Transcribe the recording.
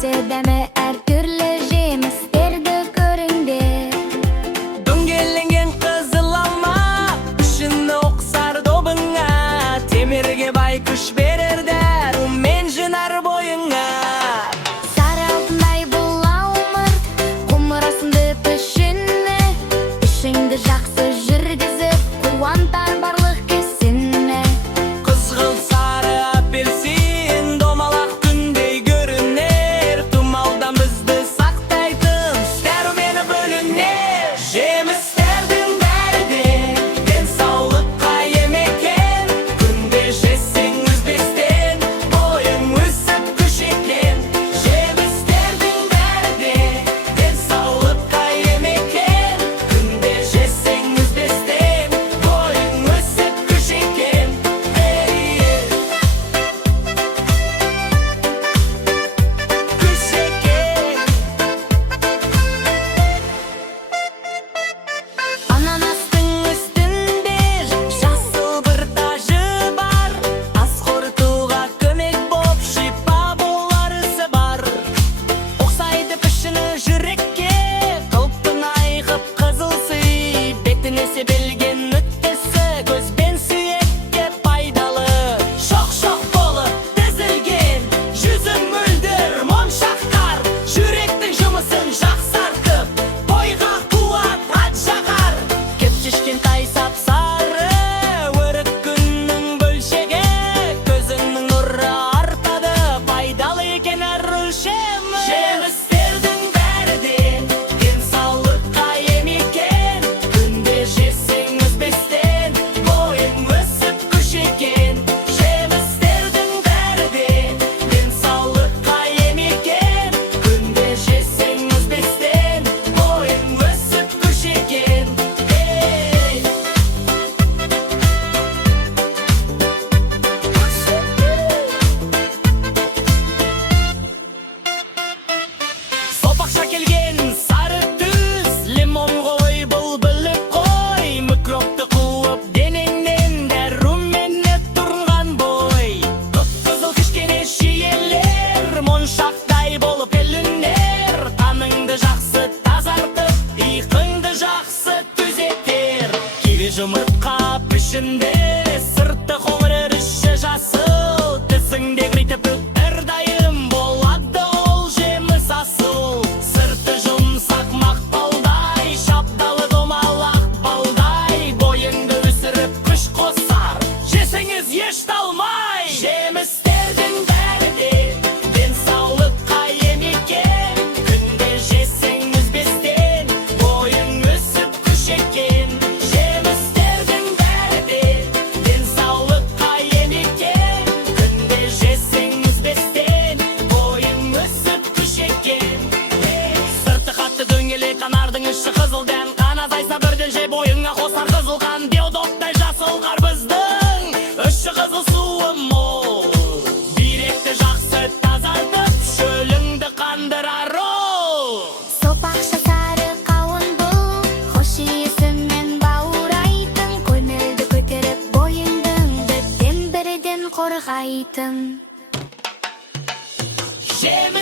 Södeme her türlü jemisterde körüngde. Döngelen kızıl alma, ışını oksar dobunga. Temirge baykuş verir der, men jınar boyunga. Sarı altınday bulla umurt, kumurasındı pişinne. İşingdi жақсы жүргізіп, қуантар барлық кесінне. Kızgıl sarı apelsin, domalak күндей görünер. Tumaldan bizді сақтайтын, істер мені бөлінер. Жемістердің бәрі де денсаулыққа ем екен. Күнде жесең үзбестен, бойың өсіп күш екен. Жемістердің бәрі де денсаулыққа ем екен. Күнде жесең үзбестен, бойың өсіп күш екен. Күш екен. Ананастың үстінде жасыл бір тажы бар. Ас қорытуға көмек боп шипа болар ісі бар. Оқсайды пішіні жүрекке, қылыптың айғып қызыл сый. Бетіне себелген нүктесі көзбен сүйекке пайдалы. Шоқ-шоқ болып тізілген, жүзің мөлдір моншақтар. Жүректің жұмысын жақсартып, бойға қуат ат жағар. Кептешкентай сап-сары, өрік күннің бөлшегі. Көзіңнің нұры артады, пайдалы екен әр өлшемі. Жемістердің бәрі де денсаулыққа ем екен. Күнде жесең үзбестен, бойың өсіп күш екен. Жемістердің бәрі де денсаулыққа ем екен. Күнде жесең үзбестен, бойың өсіп күш екен. Сопақша келген сары түс, лимон ғой бұл біліп қой. Микробты қуып денеңнен дәруменет тұрған бой. Қып-қызыл кішкене шиелер, моншақтай болып елінер. Қаныңды жақсы тазартып, иқыңды жақсы түзетер. Киви жұмыртқа пішінде, сырты қоңыр іші жасыл. Тісіңде критіп әрдайым болады ол жеміс асыл. Сырты жұмсақ мақпалдай, шапталы домалақ балдай. Бойыңды өсіріп күш қосар, жесеңіз еш талмай. Жемістердің бәрі де денсаулыққа ем екен. Күнде жесең үзбестен, бойың өсіп күш екен. Жемістердің бәрі де денсаулыққа ем екен. Күнде жесең үзбестен, бойың өсіп күш екен. Сырты қатты дөңгелек, қанардың іші қызыл дән. Қан азайса бірден жей, бойыңа қосар қызыл қан. Деодоттай жасыл қарбыздың іші қызыл суы мол. Бүйректі жақсы тазартып, шөліңді қандырар ол. Сопақша сары қауын бұл, хош иісімен баурайтын. Көңілді көтеріп, бойыңдың бірден қорғайтын. Жеміс